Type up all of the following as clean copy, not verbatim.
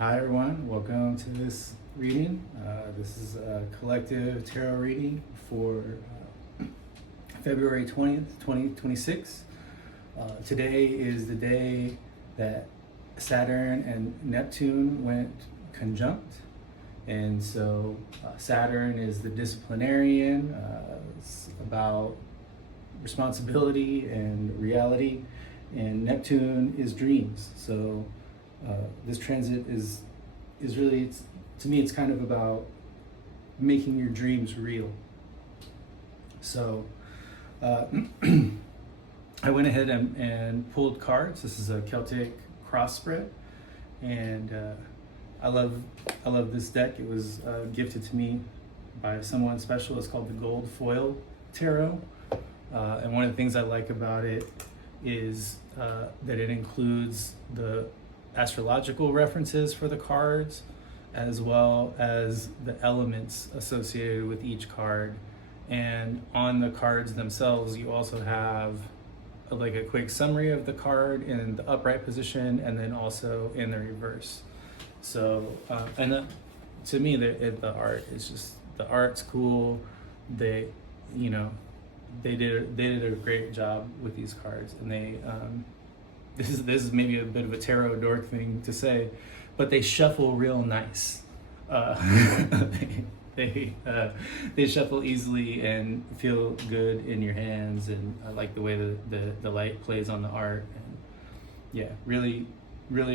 Hi everyone, welcome to this reading. This is a collective tarot reading for February 20th, 2026. Today is the day that Saturn and Neptune went conjunct. And so Saturn is the disciplinarian. It's about responsibility and reality, and Neptune is dreams. So this transit is really, to me, it's kind of about making your dreams real. So I went ahead and pulled cards. This is a Celtic cross spread, and I love this deck. It was gifted to me by someone special. It's called the Gold Foil Tarot, and one of the things I like about it is that it includes the astrological references for the cards, as well as the elements associated with each card. And on the cards themselves, you also have like a quick summary of the card in the upright position, and then also in the reverse. So, to me, the art is just, the art's cool. They did a great job with these cards, and they this is maybe a bit of a tarot dork thing to say, but they shuffle real nice. They shuffle easily and feel good in your hands, and I like the way the light plays on the art. And yeah, really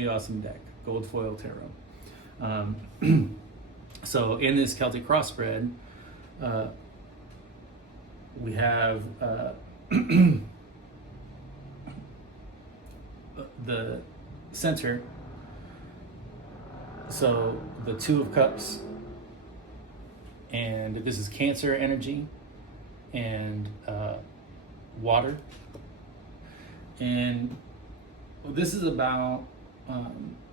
awesome deck, Gold Foil Tarot. So in this Celtic cross spread, we have the center, so the Two of Cups, and this is Cancer energy, and water. And this is about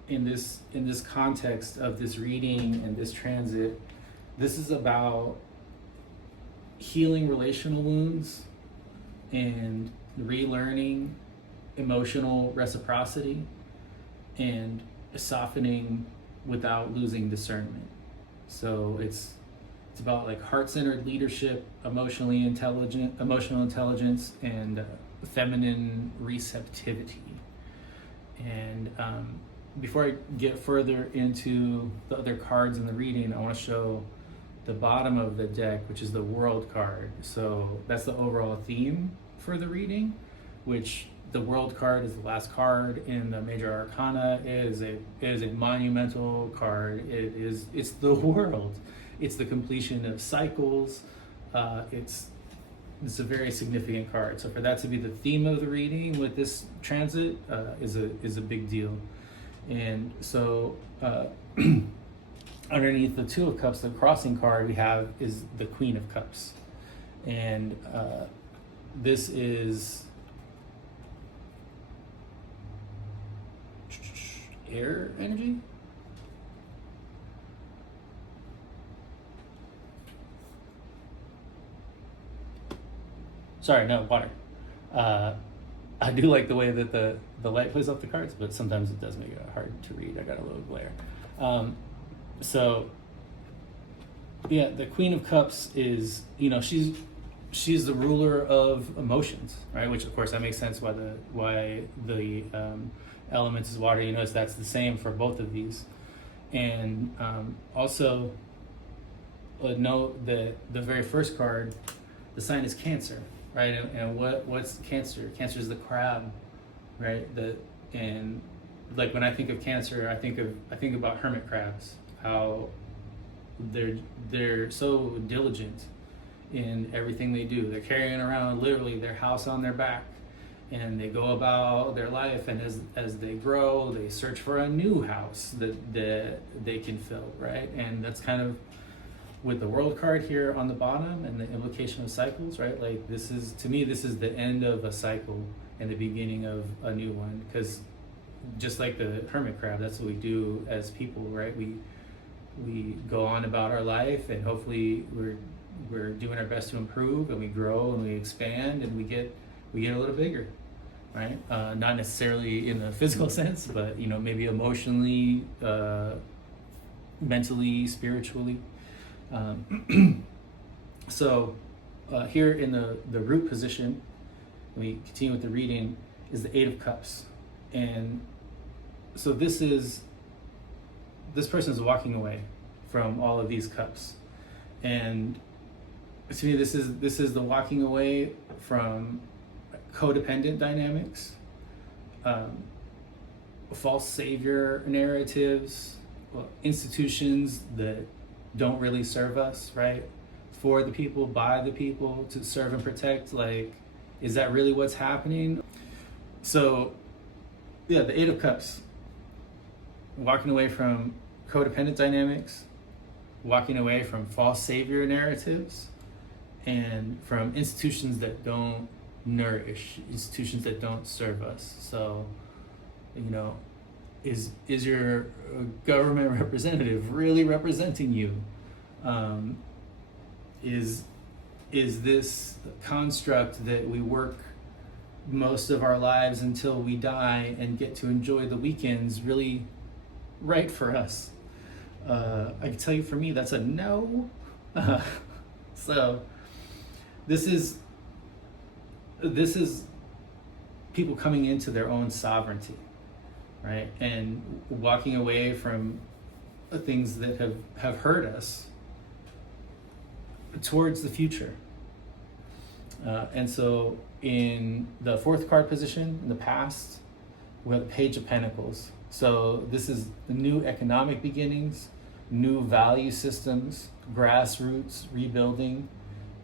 in this context of this reading and this transit, this is about healing relational wounds and relearning emotional reciprocity and softening without losing discernment. So it's about like heart-centered leadership, emotional intelligence, and feminine receptivity. And before I get further into the other cards in the reading, I want to show the bottom of the deck, which is the World card. So that's the overall theme for the reading, which the World card is the last card in the major arcana. It is a monumental card. It's the world. It's the completion of cycles. It's a very significant card. So for that to be the theme of the reading with this transit is a big deal. And so underneath the Two of Cups, the crossing card we have is the Queen of Cups. And this is air energy. Sorry, no, water. I do like the way that the light plays off the cards, but sometimes it does make it hard to read. I got a little glare. So yeah, the Queen of Cups is, she's the ruler of emotions, right? Which of course that makes sense why the elements is water. You notice that's the same for both of these. And also note that the very first card, the sign is Cancer, right? And what's Cancer? Cancer is the crab, right? And like when I think of Cancer, I think about hermit crabs, how they're so diligent in everything they do. They're carrying around literally their house on their back, and they go about their life, and as they grow, they search for a new house that they can fill, right? And that's kind of with the World card here on the bottom and the implication of cycles, right? Like this is the end of a cycle and the beginning of a new one, because just like the hermit crab, that's what we do as people, right? We go on about our life, and hopefully we're doing our best to improve, and we grow and we expand, and we get a little bigger. right? Not necessarily in a physical sense, but maybe emotionally, mentally, spiritually. So here in the root position, we continue with the reading, is the Eight of Cups. And so this person is walking away from all of these cups. And to me, this is the walking away from codependent dynamics, false savior narratives, institutions that don't really serve us, right? For the people, by the people, to serve and protect. Like, is that really what's happening? So, yeah, the Eight of Cups, walking away from codependent dynamics, walking away from false savior narratives, and from institutions that don't nourish, institutions that don't serve us. So, is your government representative really representing you? Is this construct that we work most of our lives until we die and get to enjoy the weekends really right for us? I can tell you, for me, that's a no. So this is people coming into their own sovereignty, right? And walking away from things that have hurt us towards the future. And so in the fourth card position, in the past, we have the Page of Pentacles. So this is the new economic beginnings, new value systems, grassroots rebuilding.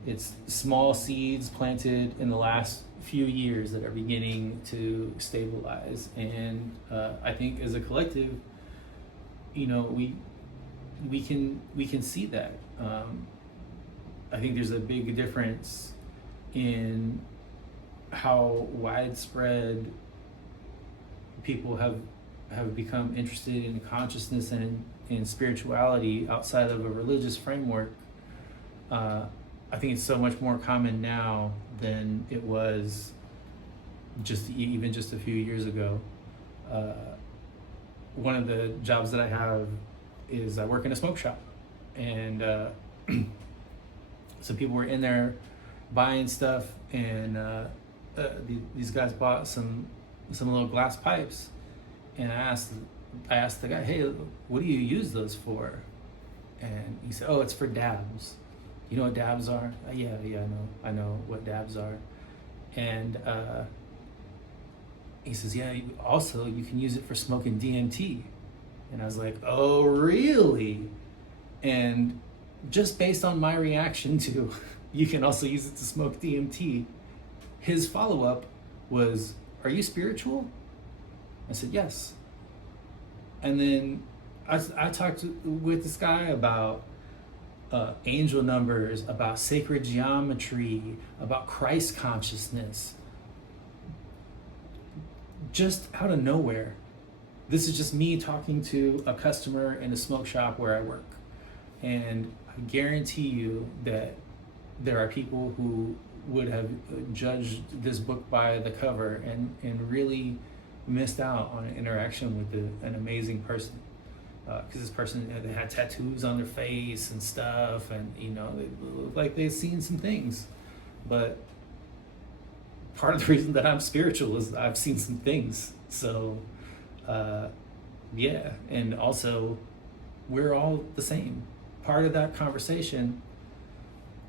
It's small seeds planted in the last few years that are beginning to stabilize. And I think as a collective, we can see that. I think there's a big difference in how widespread people have become interested in consciousness and in spirituality outside of a religious framework. I think it's so much more common now than it was even just a few years ago. One of the jobs that I have is I work in a smoke shop, and so people were in there buying stuff, and these guys bought some little glass pipes, and I asked the guy, "Hey, what do you use those for?" And he said, "Oh, it's for dabs." You know what dabs are? Yeah, I know what dabs are. And he says, "Yeah, also you can use it for smoking DMT." And I was like, "Oh, really?" And just based on my reaction to, you can also use it to smoke DMT, his follow-up was, "Are you spiritual?" I said, "Yes." And then I talked with this guy about angel numbers, about sacred geometry, about Christ consciousness. Just out of nowhere. This is just me talking to a customer in a smoke shop where I work. And I guarantee you that there are people who would have judged this book by the cover and really missed out on an interaction with an amazing person. Because this person, they had tattoos on their face and stuff, and they look like they've seen some things. But part of the reason that I'm spiritual is I've seen some things. So yeah, and also we're all the same. Part of that conversation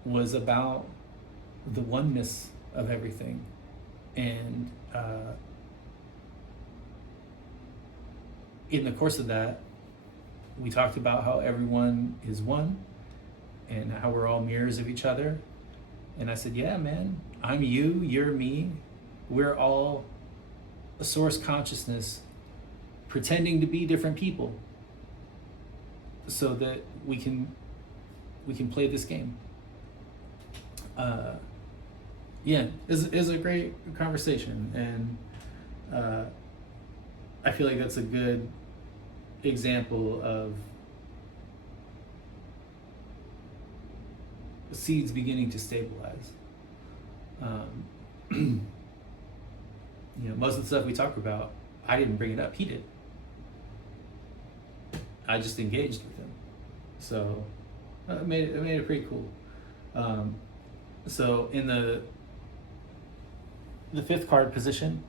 was about the oneness of everything, and in the course of that, we talked about how everyone is one and how we're all mirrors of each other. And I said, "Yeah, man, I'm you, you're me. We're all a source consciousness pretending to be different people so that we can play this game." Yeah, is a great conversation, and I feel like that's a good example of seeds beginning to stabilize. most of the stuff we talk about, I didn't bring it up, he did. I just engaged with him. So it made it pretty cool. So in the fifth card position,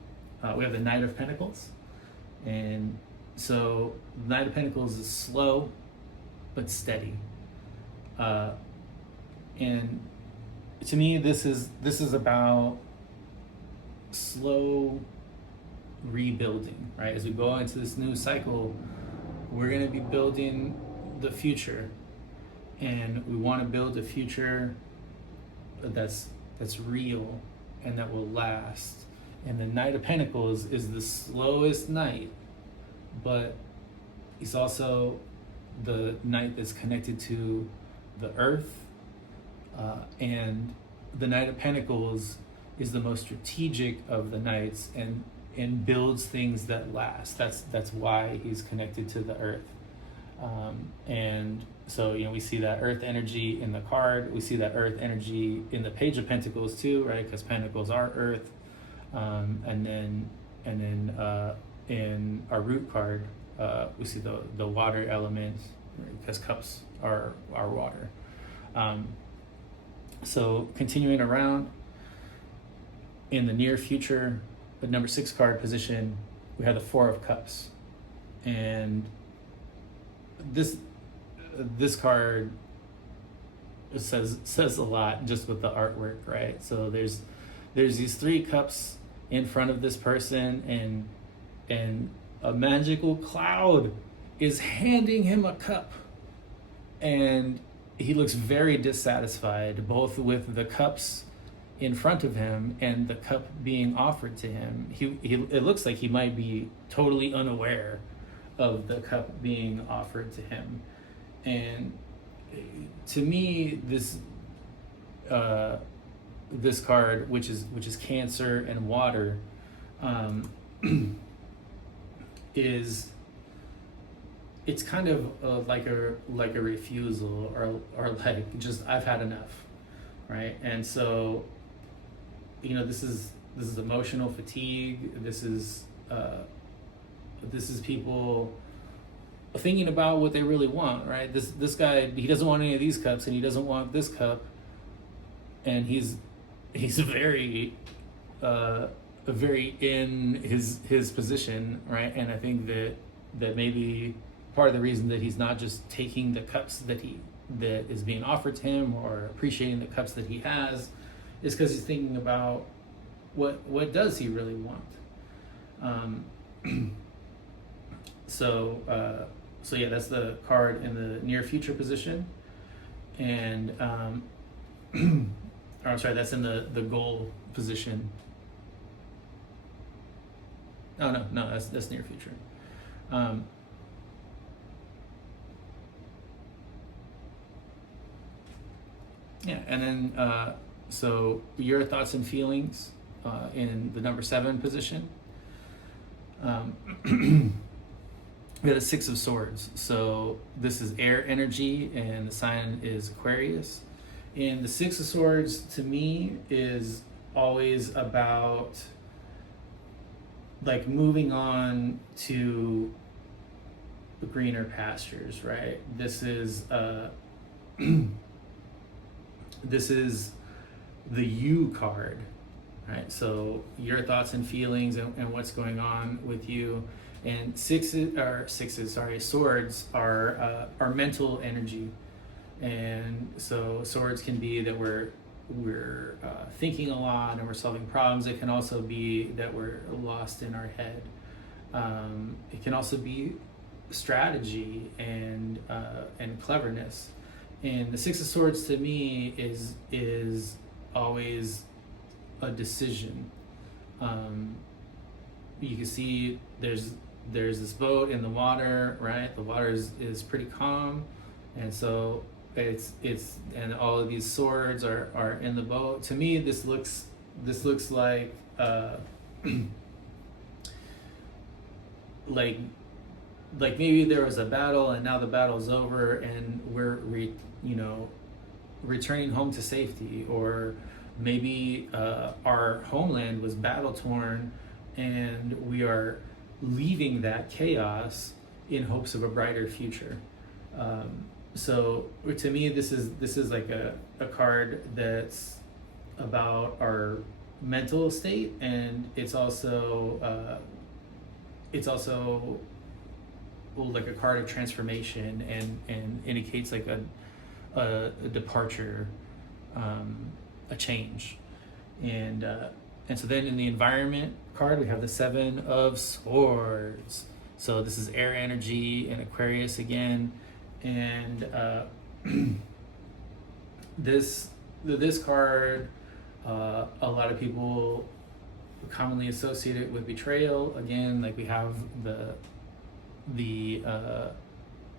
we have the Knight of Pentacles. And so the Knight of Pentacles is slow but steady. And to me, this is about slow rebuilding, right? As we go into this new cycle, we're going to be building the future, and we want to build a future that's real and that will last. And the Knight of Pentacles is the slowest knight, but he's also the knight that's connected to the earth, and the Knight of Pentacles is the most strategic of the knights, and builds things that last. That's why he's connected to the earth. And so we see that earth energy in the card. We see that earth energy in the Page of Pentacles too, right? Because Pentacles are earth. And then in our root card, we see the water element, because cups are water. So continuing around in the near future, the number 6 card position, we have the Four of Cups, and this card says a lot just with the artwork, right? So there's these 3 cups in front of this person, and a magical cloud is handing him a cup, and he looks very dissatisfied, both with the cups in front of him and the cup being offered to him. It looks like he might be totally unaware of the cup being offered to him. And to me, this card, which is Cancer and water, it's kind of like a refusal, or like just, I've had enough, right? And so this is emotional fatigue. This is people thinking about what they really want, right? This guy, he doesn't want any of these cups, and he doesn't want this cup, and he's very in his position, right? And I think that maybe part of the reason that he's not just taking the cups that is being offered to him, or appreciating the cups that he has, is because he's thinking about what does he really want. So yeah, that's the card in the near future position, and or I'm sorry, that's in the goal position. Oh no, that's near future. Yeah, and then so your thoughts and feelings in the number 7 position. We have the 6 of Swords. So this is air energy, and the sign is Aquarius. And the 6 of Swords, to me, is always about like moving on to the greener pastures, right? This is this is the You card, right? So your thoughts and feelings, and what's going on with you. And swords are mental energy, and so swords can be that we're thinking a lot and we're solving problems. It can also be that we're lost in our head. It can also be strategy and cleverness. And the 6 of Swords, to me, is always a decision. You can see there's this boat in the water, right? The water is pretty calm, and so it's and all of these swords are in the boat. To me, this looks like like maybe there was a battle, and now the battle's over, and we're returning home to safety. Or maybe our homeland was battle torn, and we are leaving that chaos in hopes of a brighter future. So to me, this is like a card that's about our mental state, and it's also like a card of transformation, and indicates like a departure, a change. And so then in the environment card, we have the Seven of Swords. So this is air energy and Aquarius again. And this card, a lot of people commonly associate it with betrayal. Again, like we have the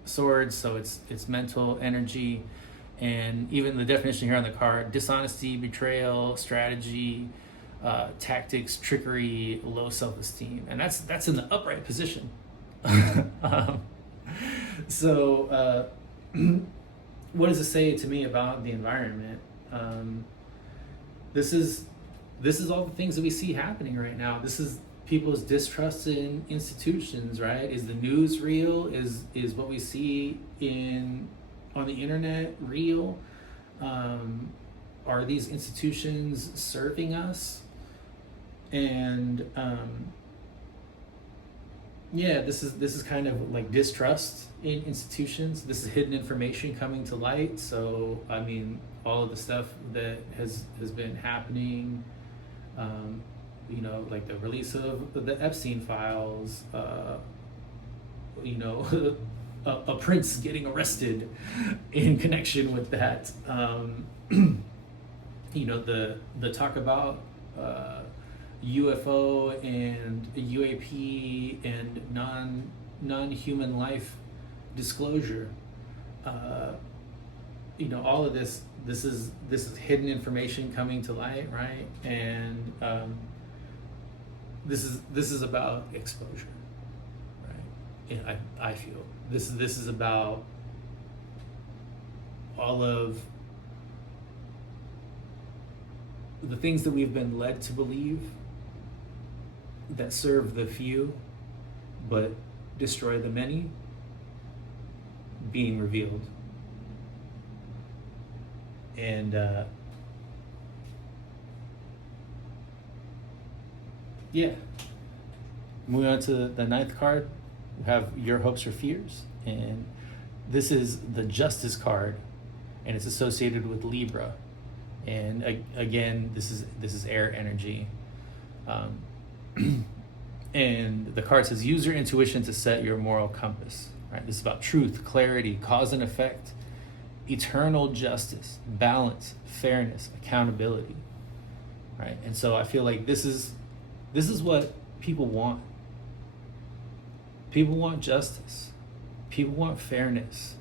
swords, so it's mental energy. And even the definition here on the card: dishonesty, betrayal, strategy, tactics, trickery, low self-esteem. And that's in the upright position. So what does it say to me about the environment? This is all the things that we see happening right now. This is people's distrust in institutions, right? Is the news real? Is what we see on the internet real? Are these institutions serving us? And this is kind of like distrust in institutions. This is hidden information coming to light. So I mean, all of the stuff that has been happening, like the release of the Epstein files, a prince getting arrested in connection with that. The talk about UFO and UAP and non-human life disclosure. All of this is hidden information coming to light, right? And this is about exposure, right? And I feel this is about all of the things that we've been led to believe that serve the few but destroy the many being revealed. And moving on to the ninth card, we have Your Hopes or Fears, and this is the Justice card, and it's associated with Libra. And again, this is air energy. And the card says, use your intuition to set your moral compass, right? This is about truth, clarity, cause and effect, eternal justice, balance, fairness, accountability, right? And so I feel like this is what people want. People want justice. People want fairness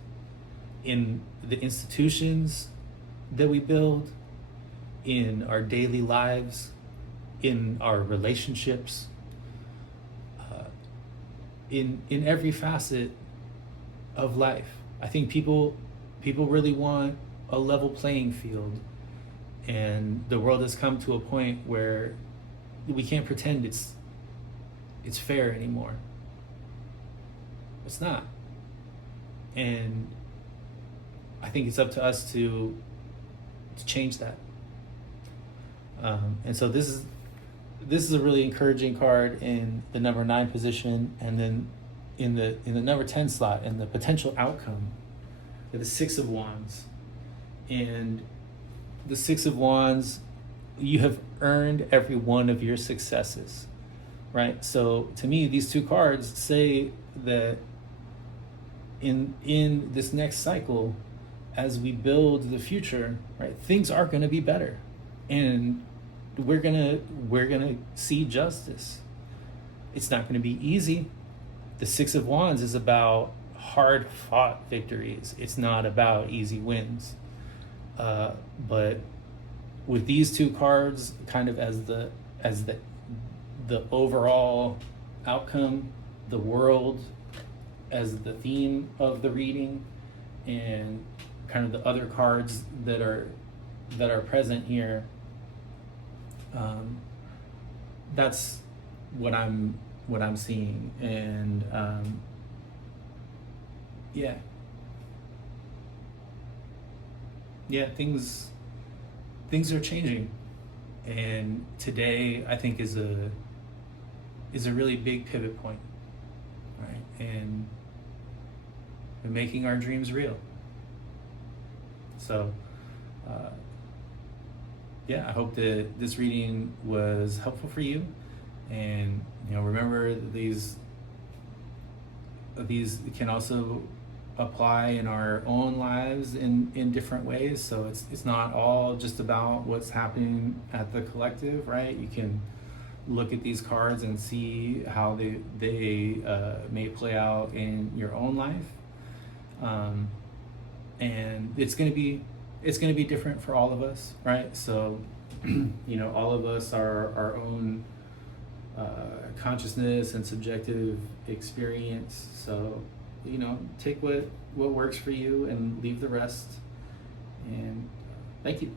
in the institutions that we build, in our daily lives, in our relationships, in every facet of life. I think people really want a level playing field, and the world has come to a point where we can't pretend it's fair anymore. It's not. And I think it's up to us to change that. And so this is a really encouraging card in the number 9 position, and then in the number 10 slot, and the potential outcome, the Six of Wands. And the Six of Wands, you have earned every one of your successes, right? So to me, these two cards say that in this next cycle, as we build the future, right, things are going to be better, and we're gonna see justice. It's not going to be easy. The Six of Wands is about hard-fought victories. It's not about easy wins. But with these two cards, kind of as the overall outcome, the world as the theme of the reading, and kind of the other cards that are what I'm seeing, and yeah, things are changing, and today I think is a really big pivot point, right? And making our dreams real. So, yeah, I hope that this reading was helpful for you, and remember that these can also apply in our own lives in different ways. So it's not all just about what's happening at the collective, right? You can look at these cards and see how they may play out in your own life, and it's gonna be different for all of us, right? So all of us are our own consciousness and subjective experience. So take what works for you and leave the rest. And thank you.